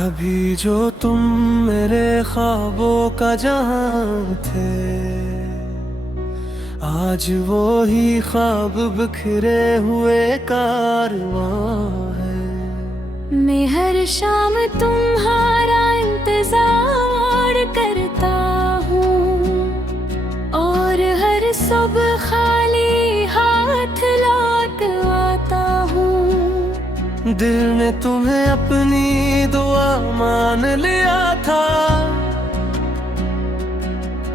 कभी जो तुम मेरे ख्वाबों का जहां थे, आज वो ही ख्वाब बिखरे हुए कारवां है। मैं हर शाम तुम्हारा इंतजार करता हूँ और हर सुबह खाली हाथ लौट आता हूँ। दिल ने तुम्हें अपनी दुआ मान लिया था,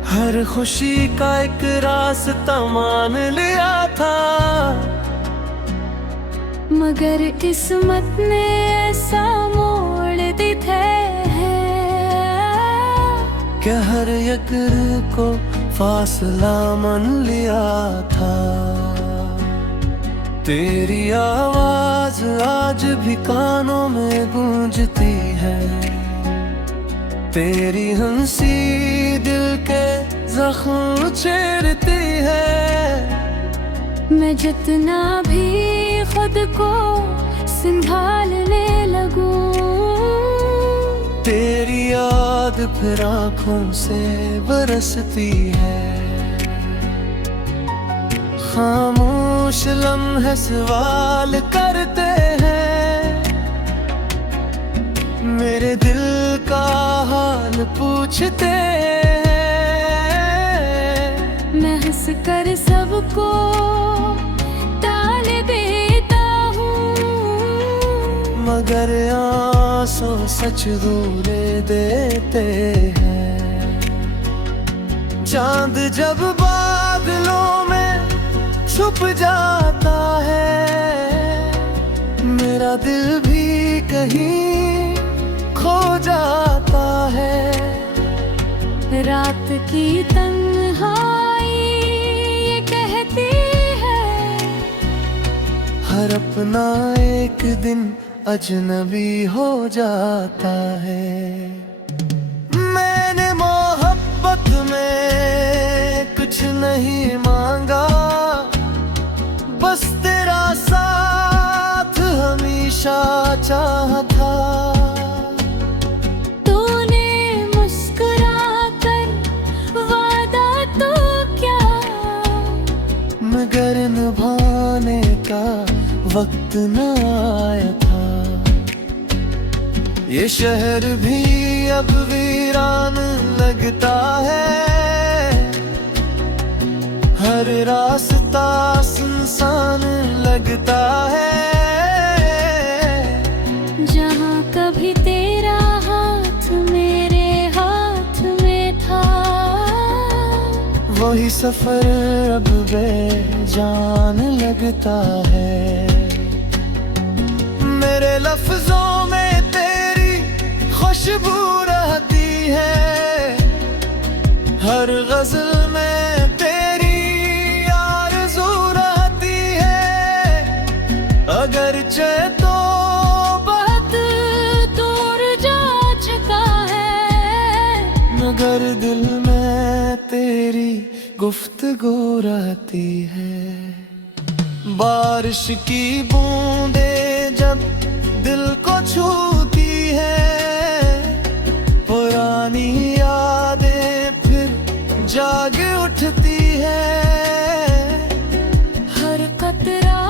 हर खुशी का एक रास्ता मान लिया था। मगर किस्मत ने ऐसा मोड़ दी है क्या हर एक को फासला मान लिया था। तेरी आवाज आज भी कानों में गूंजती है, तेरी हंसी दिल के जख्म छेड़ती है। मैं जितना भी खुद को संभालने लगूं, तेरी याद फिर आँखों से बरसती है। खामोश लम्हे सवाल करते हैं, मेरे दिल का हाल पूछते हैं। मैं हंस कर सबको टाल देता हूँ, मगर आंसू सच दूर देते हैं। चांद जब बादलों में छुप जाता है, मेरा दिल भी कहीं खो जाता है। रात की तन्हाई ये कहती है, हर अपना एक दिन अजनबी हो जाता है। मैंने मोहब्बत में कुछ नहीं मांगा, बस तेरा साथ हमेशा चाहा था। तूने मुस्कुरा कर वादा तो क्या, मगर निभाने का वक्त न आया था। ये शहर भी अब वीरान लगता है, हर रास्ता सुनसान लगता है। जहाँ कभी तेरा हाथ मेरे हाथ में था, वही सफर अब बेजान लगता है। मेरे लफ्जों में तेरी खुशबू रहती है, हर गजल में तेरी आरज़ू रहती है। अगरचे तो बहुत दूर जा चुका है, मगर दिल में तेरी गुफ्तगू रहती है। बारिश की बूंदें जब दिल को छूती है, पुरानी यादें फिर जाग उठती है। हर कतरा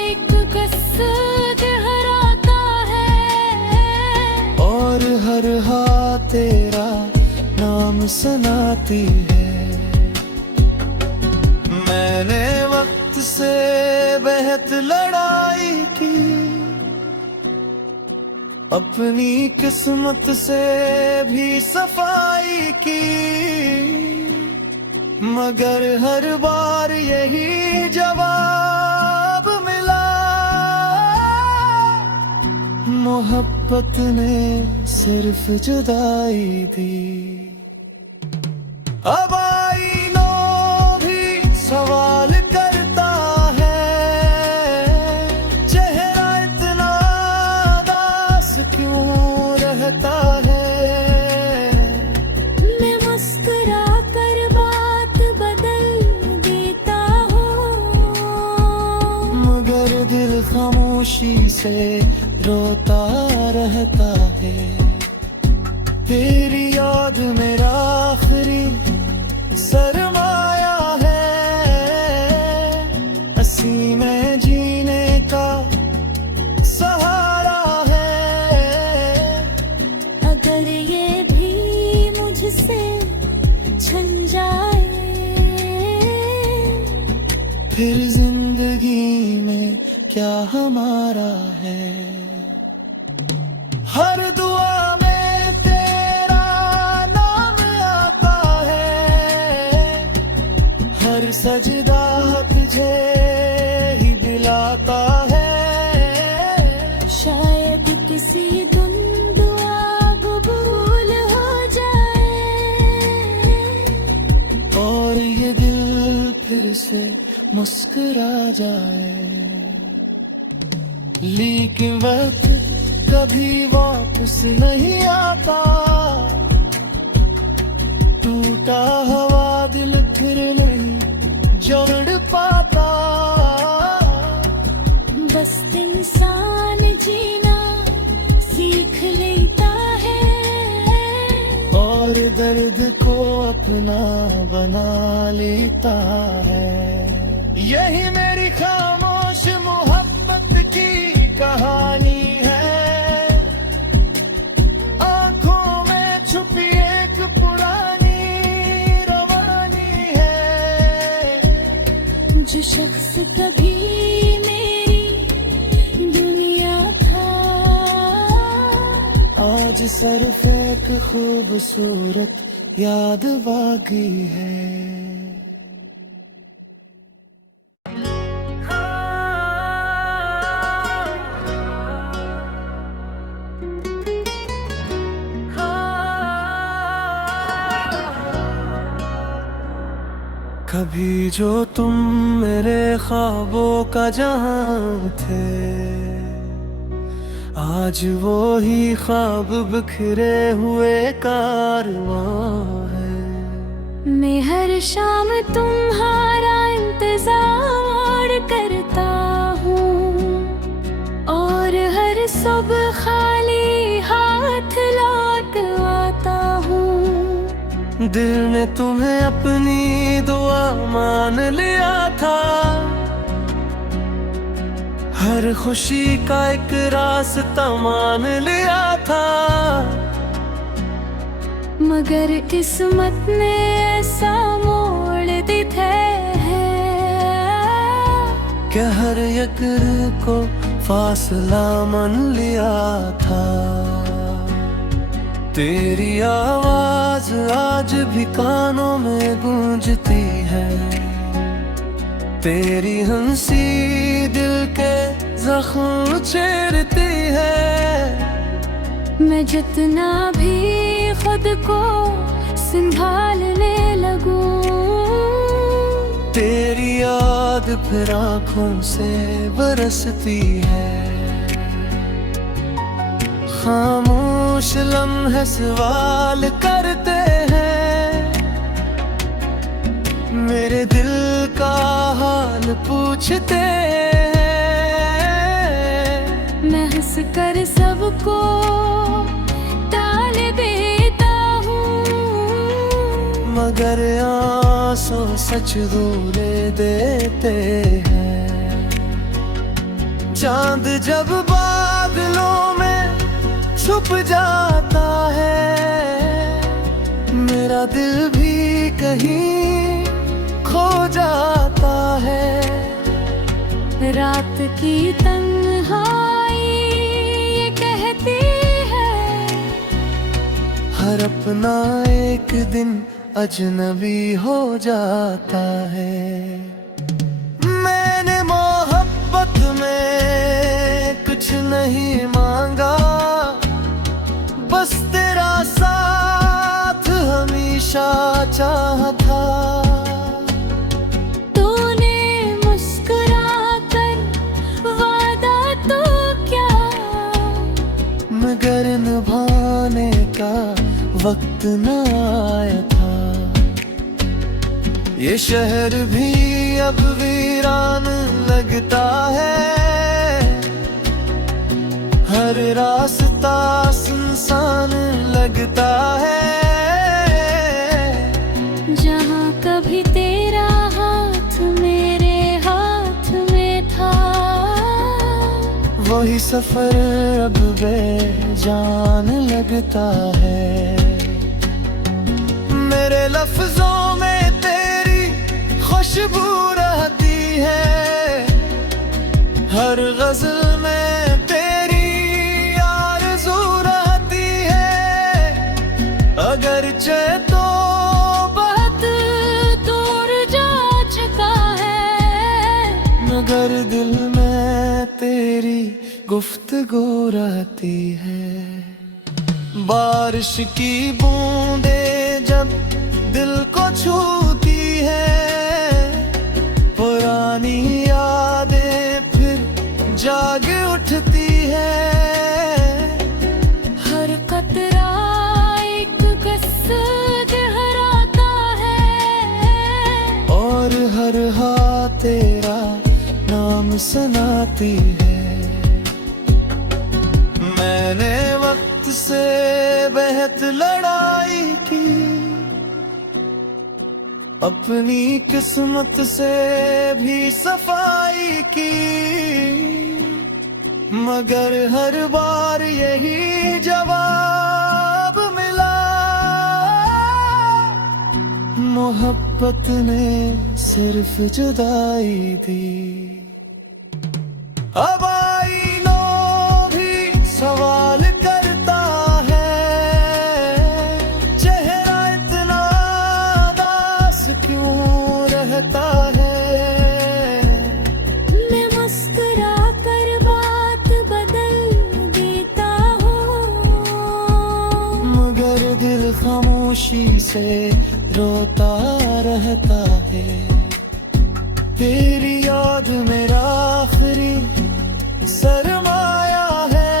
एक कसद हराता है, और हर हाथ तेरा नाम सुनाती है। मैंने वक्त से बेहद लड़ाई की, अपनी किस्मत से भी सफाई की, मगर हर बार यही जवाब मिला। मोहब्बत ने सिर्फ जुदाई दी। अब आईनो भी सवाल करता है, चेहरा इतना उदास क्यों रहता है। मैं मुस्कुरा कर बात बदल देता हूँ, मगर दिल खामोशी से रोता रहता है। तेरी याद मेरा आखिरी सरमाया है, हंसी में जीने का सहारा है। अगर ये भी मुझसे छन जाए, फिर जिंदगी में क्या हमारा है। हर दुआ में तेरा नाम आता है, हर सजदा तुझे ही दिलाता है। शायद किसी दिन दुआ कबूल हो जाए, और ये दिल फिर से मुस्कुरा जाए। लेकिन वक्त कभी वापस नहीं आता, टूटा हुआ दिल फिर नहीं जोड़ पाता। बस इंसान जीना सीख लेता है, और दर्द को अपना बना लेता है। यही मेरी खामोश मोहब्बत की कहानी है, आंखों में छुपी एक पुरानी रवानी है। जो शख्स कभी मेरी दुनिया था, आज सिर्फ एक खूबसूरत याद बाकी है। कभी जो तुम मेरे ख्वाबों का जहां थे, आज वो ही ख्वाब बिखरे हुए कारवां है। मैं हर शाम तुम्हारा इंतजार करता हूँ, और हर सुबह खाली हाथ लौट आता हूँ। दिल ने तुम्हें अपनी दुआ मान लिया था, हर खुशी का एक रास्ता मान लिया था। मगर किस्मत ने ऐसा मोड़ दी है कि हर एक को फासला मान लिया था। तेरी आवाज आज भी कानों में गूंजती है, तेरी हंसी दिल के जख्म छेड़ती है। मैं जितना भी खुद को संभालने लगूं, तेरी याद फिर आँखों से बरसती है। खामोश लम्हे सवाल करते हैं, मेरे दिल का हाल पूछते हैं। मैं हंस कर सबको टाल देता हूँ, मगर आंसू सच दूर देते हैं। चांद जब बादलों में छुप जाता है, मेरा दिल भी कहीं खो जाता है। रात की तन्हाई ये कहती है, हर अपना एक दिन अजनबी हो जाता है। मैंने मोहब्बत में कुछ नहीं मांगा, बस तेरा साथ हमेशा चाहा था। तूने मुस्कुरा कर वादा तो क्या, मगर निभाने का वक्त न आया था। ये शहर भी अब वीरान लगता है, हर रास्ता सुनसान लगता है, जहाँ कभी तेरा हाथ मेरे हाथ में था, वही सफर अब बेजान लगता है। मेरे लफ्जों में तेरी खुशबू रहती है, हर गजल में तेरी आरज़ू रहती है। अगरचे तो बहुत दूर जा चुका है, मगर दिल में तेरी गुफ्तगू रहती है। बारिश की बूंदें जब दिल को छूती है, पुरानी यादें फिर जाग उठती है। हर कतरा एक कसद हराता है, और हर हाथ तेरा नाम सुनाती है। मैंने वक्त से बेहद लड़ाई की, अपनी किस्मत से भी सफाई की, मगर हर बार यही जवाब मिला, मोहब्बत ने सिर्फ जुदाई दी। अब आईनो भी सवाल करता है, चेहरा इतना दास क्यों रहता है। मैं मुस्कुरा कर बात बदल देता हूँ, मगर दिल खामोशी से रोता रहता है। तेरी याद मेरा आखिरी सरमाया है,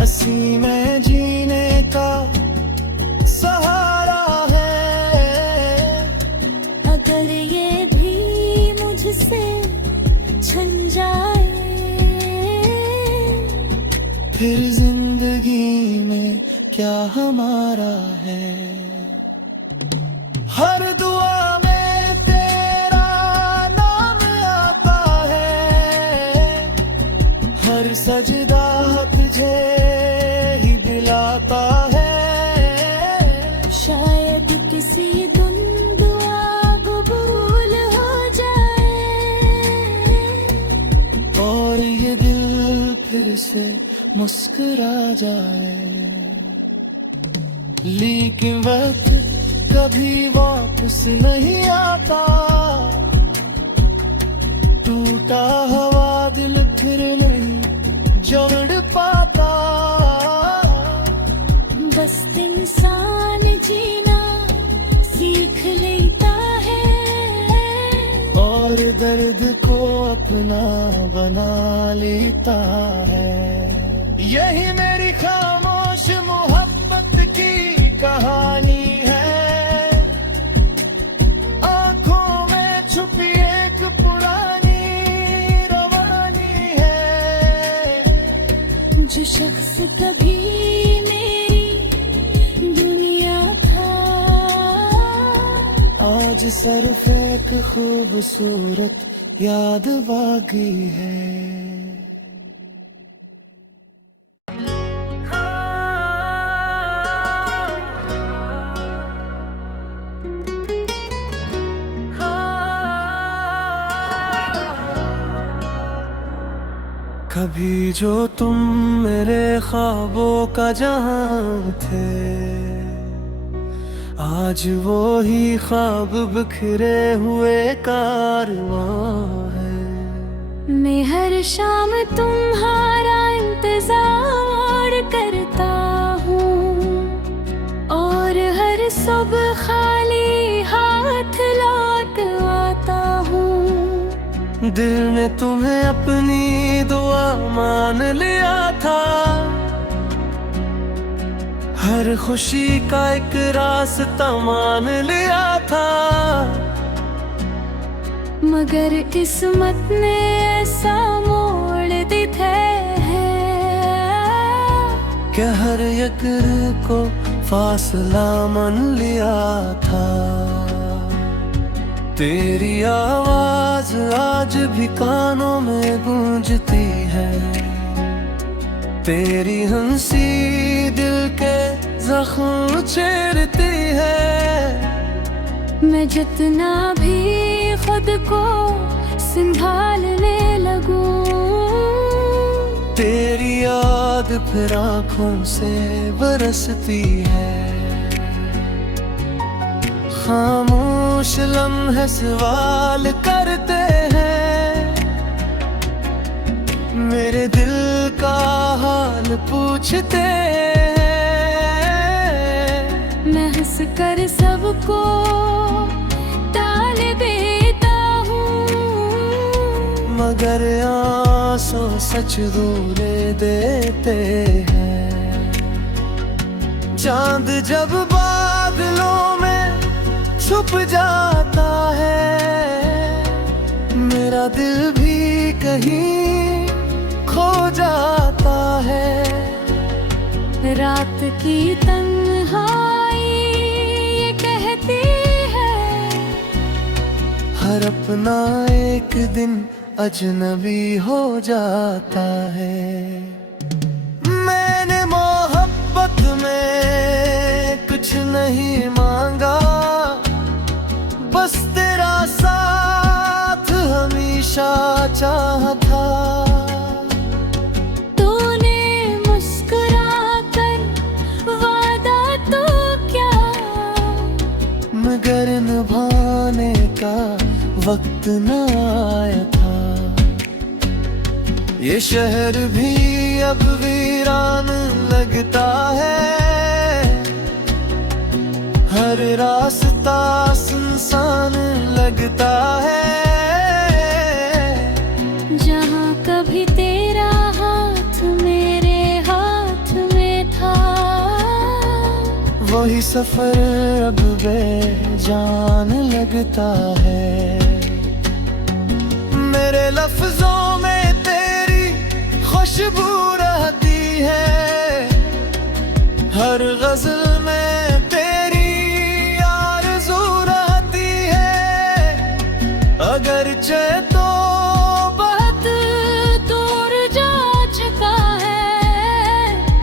हंसी में जीने का सहारा है। अगर ये भी मुझसे छन जाए, फिर जिंदगी में क्या हमारा है। हर दुआ में तेरा नाम आता है, हर सजदा तुझे ही दिलाता है। शायद किसी दिन दुआ कबूल हो जाए, और ये दिल फिर से मुस्कुरा जाए। लेकिन वक्त कभी वापस नहीं आता, टूटा हवा दिल फिर नहीं जोड़ पाता। बस इंसान जीना सीख लेता है, और दर्द को अपना बना लेता है। यही मेरी खामोश मोहब्बत की कहानी है, आंखों में छुपी एक पुरानी रवानी है। जो शख्स कभी मेरी दुनिया था, आज सिर्फ एक खूबसूरत याद बाकी है। कभी जो तुम मेरे ख्वाबों का जहां थे, आज वो ही ख्वाब बिखरे हुए कारवां है। मैं हर शाम तुम्हारा इंतजार करता हूँ, और हर सुबह खाली हाथ लौट आता हूँ। दिल ने तुम्हें अपनी दुआ मान लिया था, हर खुशी का एक रास्ता मान लिया था। मगर किस्मत ने ऐसा मोड़ दी कि हर एक को फासला मन लिया था। तेरी आवाज आज भी कानों में गूंजती है, तेरी हंसी दिल के जख्म छेड़ती है। मैं जितना भी खुद को संभालने लगूं, तेरी याद फिर आँखों से बरसती है। खामोश लम्हे सवाल करते हैं, मेरे दिल का हाल पूछते हैं। मैं हंस कर सबको टाल देता हूँ, मगर आंसू सच दूर देते हैं। चांद जब बादलों में छुप जाता है, मेरा दिल भी कहीं खो जाता है। रात की तन्हाई ये कहती है, हर अपना एक दिन अजनबी हो जाता है। मैंने मोहब्बत में कुछ नहीं मांगा, बस तेरा साथ हमेशा चाहा था। तूने मुस्कुरा कर वादा तो क्या, मगर निभाने का वक्त न आया था। ये शहर भी अब वीरान लगता है, हर रास्ता सुनसान लगता है। जहाँ कभी तेरा हाथ मेरे हाथ में था, वही सफर अब बेजान लगता है। मेरे लफ्जों में तेरी खुशबू रहती है, हर गजल में तेरी आरज़ू रहती है। अगरचे तो बहुत दूर जा चुका है,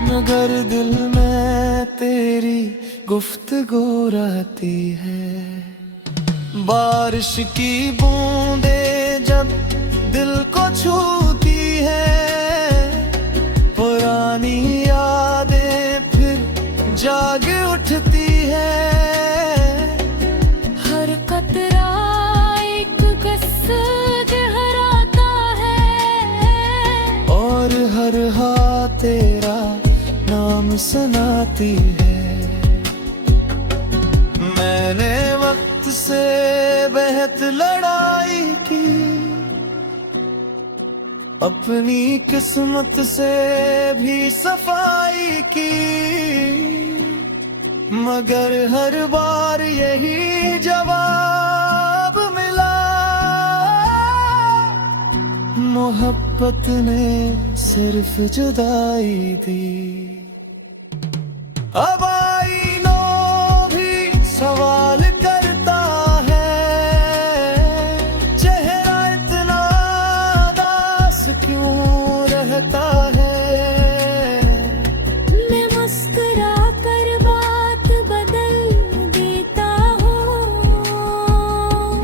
मगर दिल में तेरी गुफ्तगू रहती है। बारिश की बूंदें जब दिल को छूती है, पुरानी यादें फिर जाग उठती है। हर कतरा एक कसद हराता है, और हर हाथ तेरा नाम सुनाती है। मैंने वक्त से बेहद लड़ाई की, अपनी किस्मत से भी सफाई की, मगर हर बार यही जवाब मिला। मोहब्बत ने सिर्फ जुदाई दी। अब आईनो भी सवाल करता है, चेहरा इतना दास क्यों रहता है। मैं मुस्कुरा कर बात बदल देता हूँ,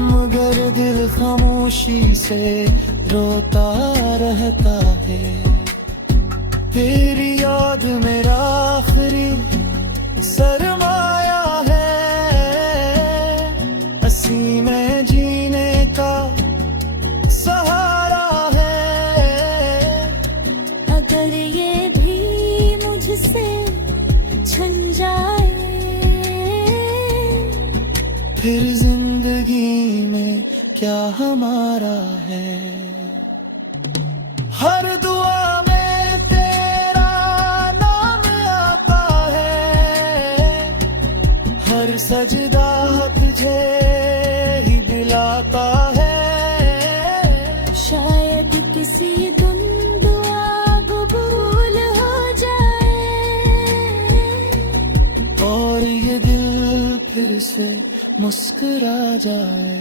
मगर दिल खामोशी से रोता रहता है। तेरी याद मेरा आखिरी सरमाया है, हंसी में जीने का सहारा है। अगर ये भी मुझसे छन जाए, फिर जिंदगी में क्या हमारा है। हर दुआ में तेरा नाम आता है, हर सजदा तुझे ही दिलाता है। शायद किसी दिन दुआ कबूल हो जाए, से मुस्कुरा जाए।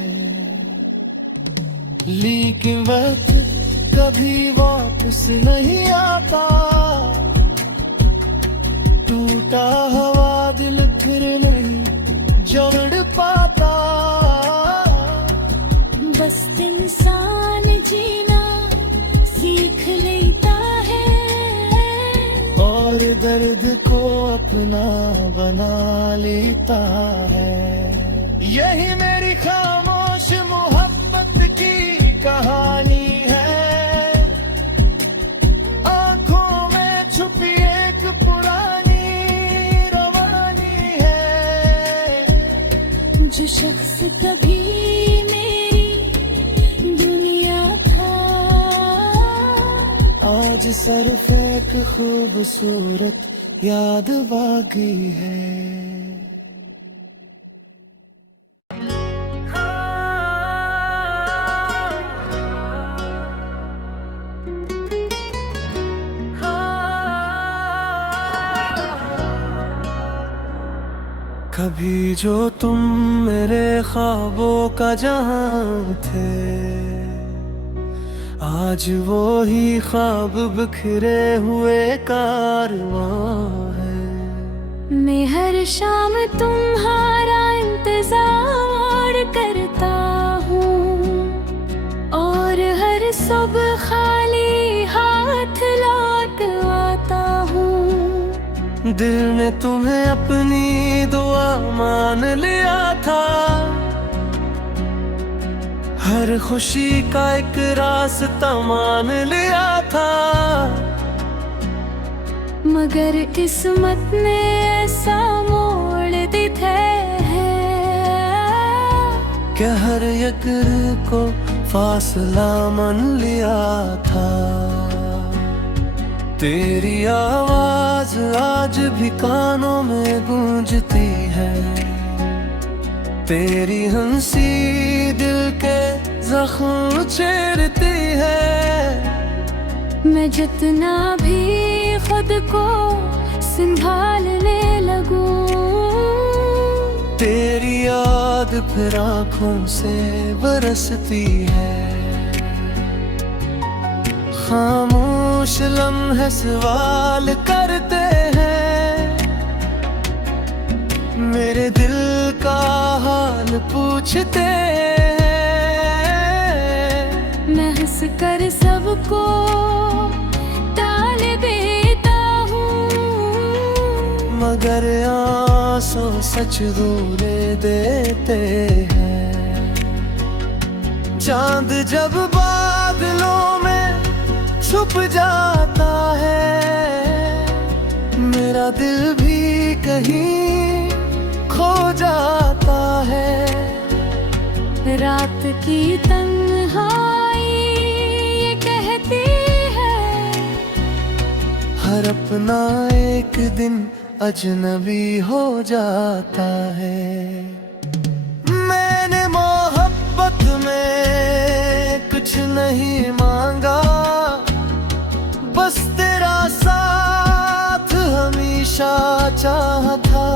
लेकिन वक्त कभी वापस नहीं आता, टूटा हुआ दिल फिर नहीं जोड़ पाता। बस इंसान जीना सीख लेता है और दर्द को अपना बना लेता है। यही मेरी खामोश मोहब्बत की कहानी है, आंखों में छुपी एक पुरानी रवानी है। जो शख्स कभी मेरी दुनिया था, आज सिर्फ एक खूबसूरत याद बाकी है। कभी जो तुम मेरे ख्वाबों का जहां थे, आज वो ही ख्वाब बिखरे हुए कारवां है। मैं हर शाम तुम्हारा इंतजार करता हूँ और हर सुबह खाली हाथ लौट आता हूँ। दिल ने तुम्हें अपनी दुआ मान लिया था, हर खुशी का एक रास्ता मान लिया था। मगर किस्मत ने ऐसा मोड़ दी है कि हर एक को फासला मान लिया था। तेरी आवाज आज भी कानों में गूंजती है, तेरी हंसी दिल के जख्म छेड़ती है। मैं जितना भी खुद को संभालने लगूं, तेरी याद फिर आँखों से बरसती है। खामोश लम्हे सवाल करते हैं, मेरे दिल का हाल पूछते हैं। मैं हंस कर सबको टाल देता हूँ, मगर आंसू सच दूरे देते हैं। चांद जब बादलों में छुप जाता है, मेरा दिल भी कहीं खो जाता है। रात की तन्हाई ये कहती है, हर अपना एक दिन अजनबी हो जाता है। मैंने मोहब्बत में कुछ नहीं मांगा, बस तेरा साथ हमेशा चाहा था।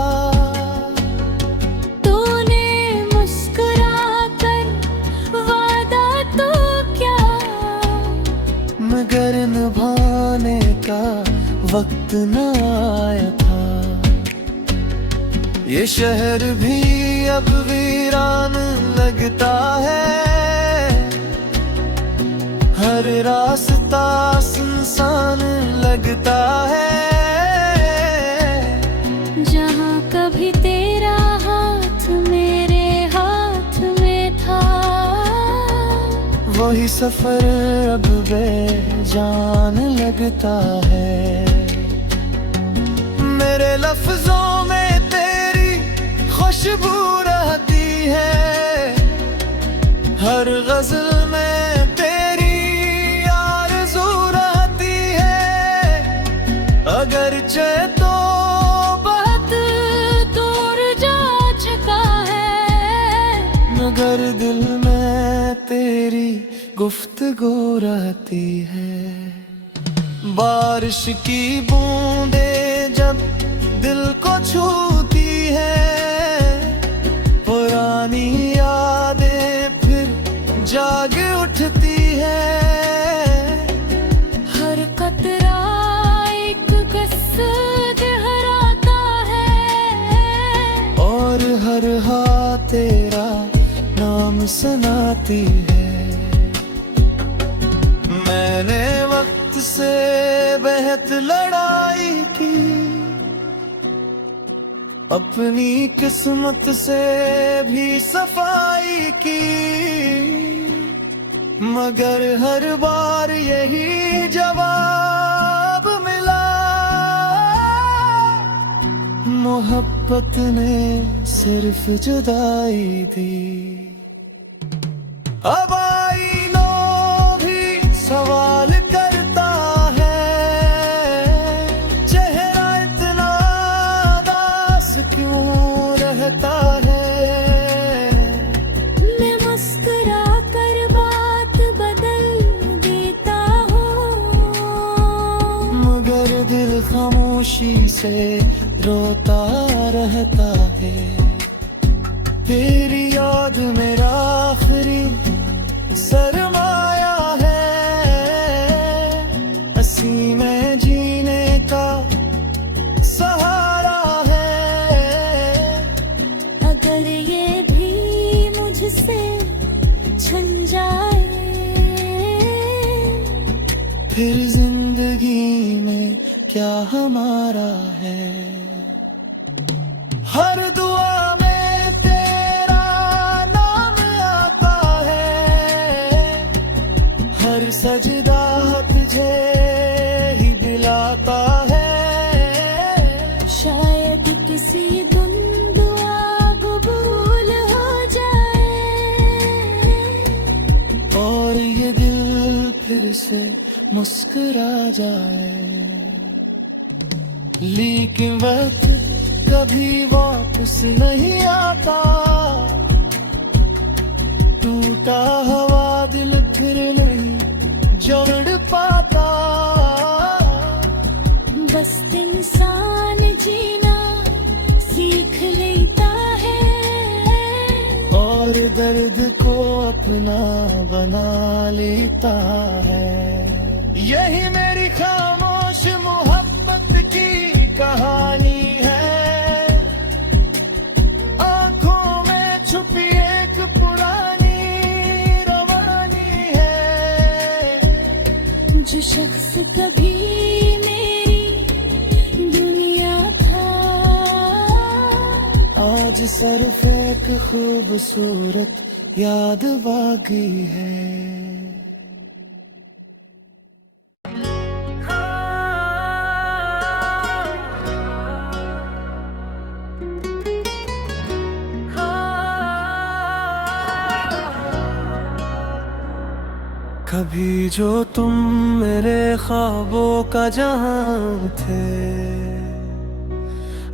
तूने मुस्कुरा कर वादा तो क्या, मगर निभाने का वक्त न आया था। ये शहर भी अब वीरान लगता है, हर रास्ता सुनसान लगता है। जहाँ कभी तेरा हाथ मेरे हाथ में था, वही सफर अब बेजान लगता है। मेरे लफ्जों में तेरी खुशबू रहती है, हर गजल में तेरी आरज़ू रहती है। अगरचे तो बहुत दूर जा चुका है, मगर दिल में तेरी गुफ्तगू रहती है। बारिश की बूंदें जब दिल को छूती है, तेरा नाम सुनाती है। मैंने वक्त से बेहद लड़ाई की, अपनी किस्मत से भी सफाई की, मगर हर बार यही जवाब मिला, मोहब्बत ने सिर्फ जुदाई दी। अब आईनो भी सवाल करता है, चेहरा इतना उदास क्यों रहता है। मैं मुस्कुरा कर बात बदल देता हूँ, मगर दिल खामोशी से रोता रहता है। तेरी याद मेरा आखिरी सरमाया है, हंसी में जीने का सहारा है। अगर ये भी मुझसे छन जाए, फिर जिंदगी में क्या हमारा है। हर दुआ में तेरा नाम आता है, हर सजदा तुझे ही दिलाता है। शायद किसी दिन दुआ कबूल हो जाए, और ये दिल फिर से मुस्कुरा जाए। लेकिन वक्त कभी वापस नहीं आता, टूटा हुआ दिल फिर नहीं जोड़ पाता। बस इंसान जीना सीख लेता है, और दर्द को अपना बना लेता है। यही मेरी खामोश मोहब्बत की कहानी है, आंखों में छुपी एक पुरानी रवानी है। जो शख्स कभी मेरी दुनिया था, आज सिर्फ एक खूबसूरत याद बाकी है। कभी जो तुम मेरे ख्वाबों का जहां थे,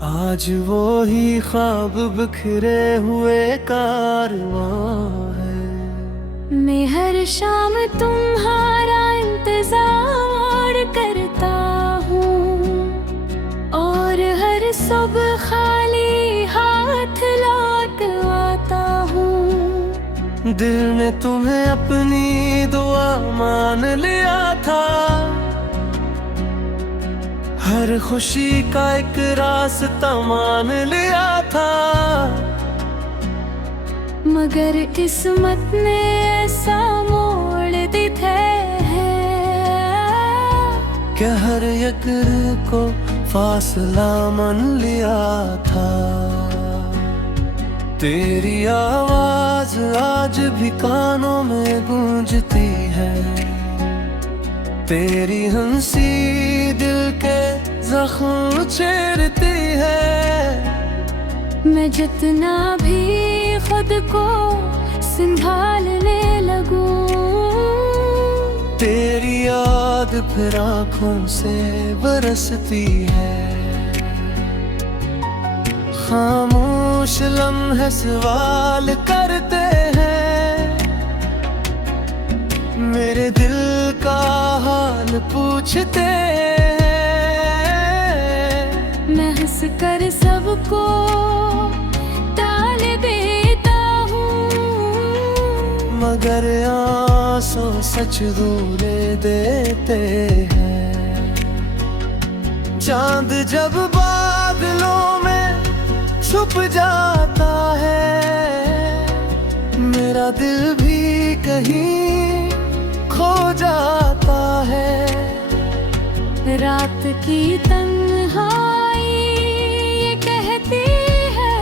आज वो ही ख्वाब बिखरे हुए कारवां है। मैं हर शाम तुम्हारा इंतजार करता हूँ, और हर सुबह खाली हाथ लौट आता हूँ। दिल ने तुम्हें अपनी दुआ मान लिया था, हर खुशी का एक रास्ता मान लिया था। मगर किस्मत ने ऐसा मोड़ दी है कि हर एक को फासला मान लिया था। तेरी आवाज आज भी कानों में गूंजती है, तेरी हंसी दिल के जख्म छेड़ती है। मैं जितना भी खुद को संभालने लगूं, तेरी याद फिर आँखों से बरसती है। खामोश लम्हे सवाल करते हैं, मेरे दिल का हाल पूछते हैं। मैं हंस कर सबको टाल देता हूँ, मगर आंसू सच दूर देते हैं। चांद जब बादलों में छुप जाता है, मेरा दिल भी कहीं खो जाता है। रात की तन्हाई ये कहती है,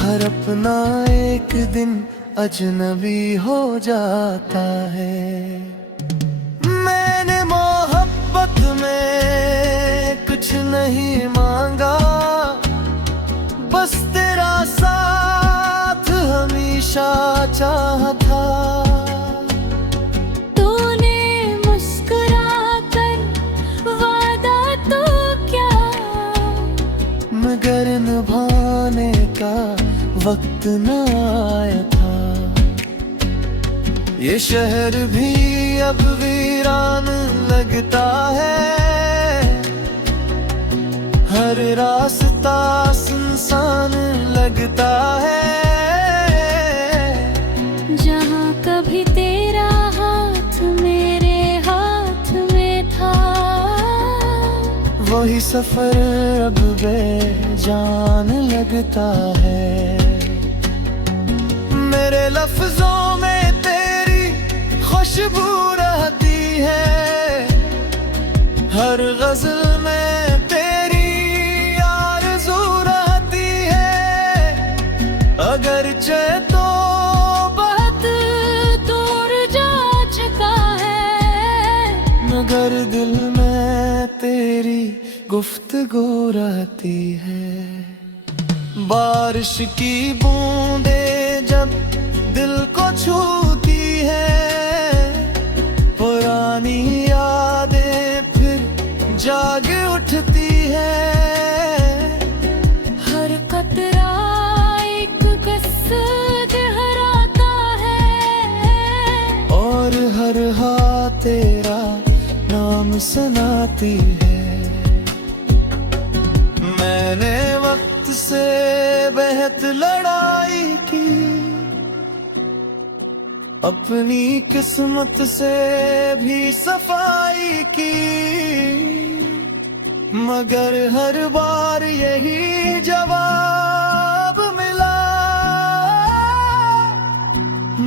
हर अपना एक दिन अजनबी हो जाता है। मैंने मोहब्बत में कुछ नहीं मांगा, बस तेरा साथ हमेशा चाहा था। तूने मुस्कुरा कर वादा तो क्या, मगर निभाने का वक्त न आया था। ये शहर भी अब वीरान लगता है, हर रास्ता सुनसान लगता है। जहाँ कभी तेरा हाथ मेरे हाथ में था, वही सफर अब बेजान लगता है। मेरे लफ्जों में तेरी खुशबू रहती है, हर गजल में तेरी आरज़ू रहती है। अगरचे तो बहुत दूर जा चुका है, मगर दिल में तेरी गुफ्तगू रहती है। बारिश की बूंदें जब दिल को छूती है, पुरानी यादें फिर जाग उठती है। हर कतरा एक कसद हराता है, और हर हाथ तेरा नाम सुनाती है। मैंने वक्त से बेहद लड़ाई की, अपनी किस्मत से भी सफाई की, मगर हर बार यही जवाब मिला।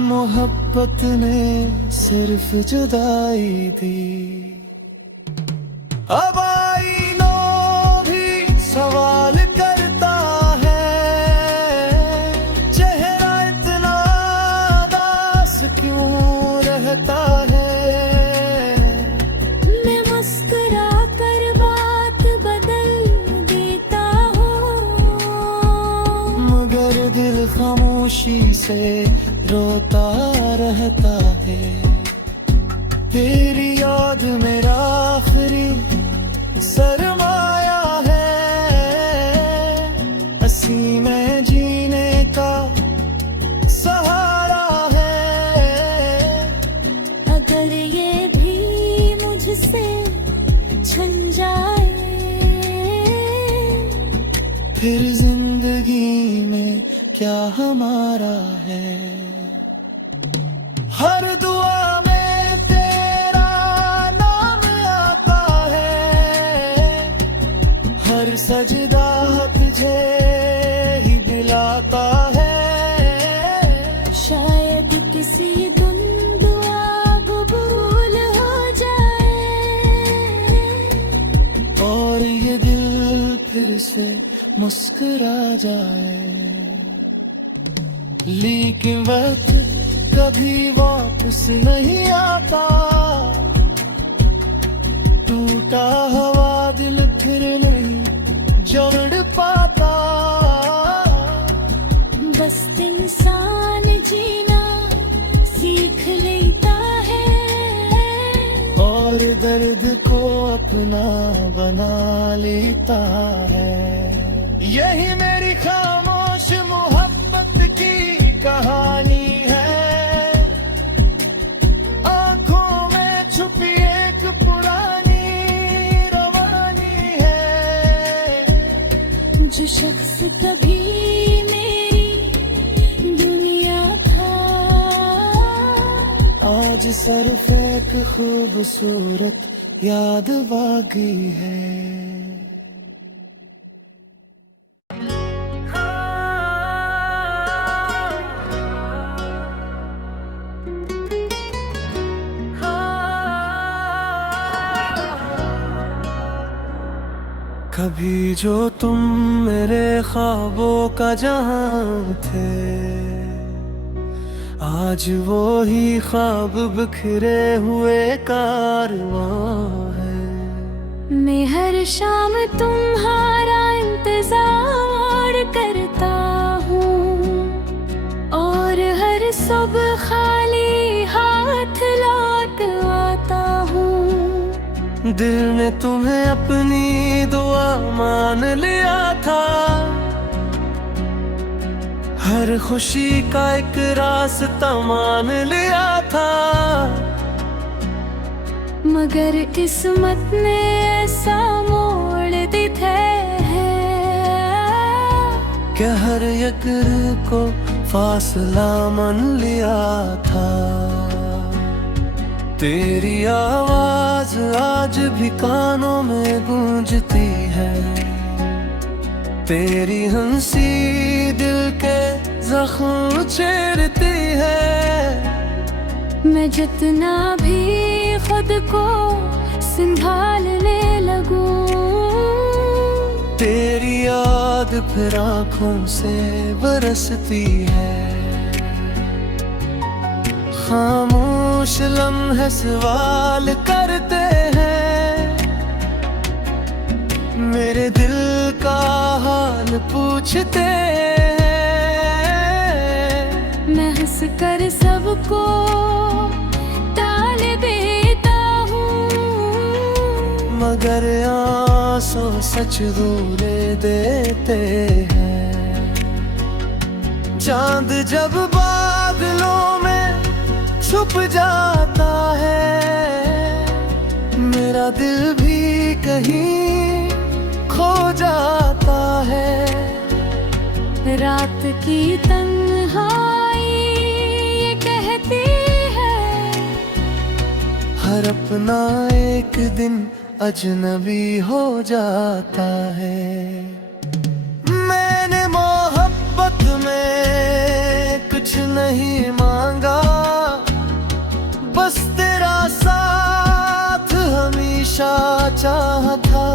मोहब्बत ने सिर्फ जुदाई दी। अब आईनो भी सवाल करता है, चेहरा इतना दास क्यों रहता है। मैं मुस्कुरा कर बात बदल देता हूँ, मगर दिल खामोशी से रोता रहता है। तेरी याद मेरा आखिरी सरमाया है, हंसी में जीने का सहारा है। अगर ये भी मुझसे छन जाए, फिर जिंदगी में क्या हमारा है। हर दुआ में तेरा नाम आता है, हर सजदा तुझे ही दिलाता है। शायद किसी दिन दुआ कबूल हो जाए, और ये दिल फिर से मुस्कुरा जाए। लेकिन वक्त कभी वापस नहीं आता, टूटा हुआ दिल फिर नहीं जोड़ पाता। बस इंसान जीना सीख लेता है, और दर्द को अपना बना लेता है। यही मेरी खामोश मोहब्बत की कहानी है, आंखों में छुपी एक पुरानी रवानी है। जो शख्स कभी मेरी दुनिया था, आज सरफ एक खूबसूरत याद बाकी है। कभी जो तुम मेरे ख्वाबों का जहां थे, आज वो ही ख्वाब बिखरे हुए कारवां है। मैं हर शाम तुम्हारा इंतजार करता हूँ और हर सुबह खाली हाथ लौट आता हूँ। दिल ने तुम्हें अपनी दुआ मान लिया था, हर खुशी का एक रास्ता मान लिया था। मगर किस्मत ने ऐसा मोड़ दी थे कि हर एक को फासला मान लिया था। तेरी आवाज आज भी कानों में गूंजती है, तेरी हंसी दिल के जख्म छेड़ती है। मैं जितना भी खुद को संभालने लगूं, तेरी याद फिर आँखों से बरसती है। खामोश लम्हे सवाल करते हैं, मेरे दिल का हाल पूछते हैं। मैं हंस कर सबको टाल देता हूँ, मगर आंसू सच दूरे देते हैं। चांद जब बादलों में छुप जाता है, मेरा दिल भी कहीं खो जाता है। रात की तन्हाई ये कहती है, हर अपना एक दिन अजनबी हो जाता है। मैंने मोहब्बत में कुछ नहीं मांगा, बस तेरा साथ हमेशा चाहा था।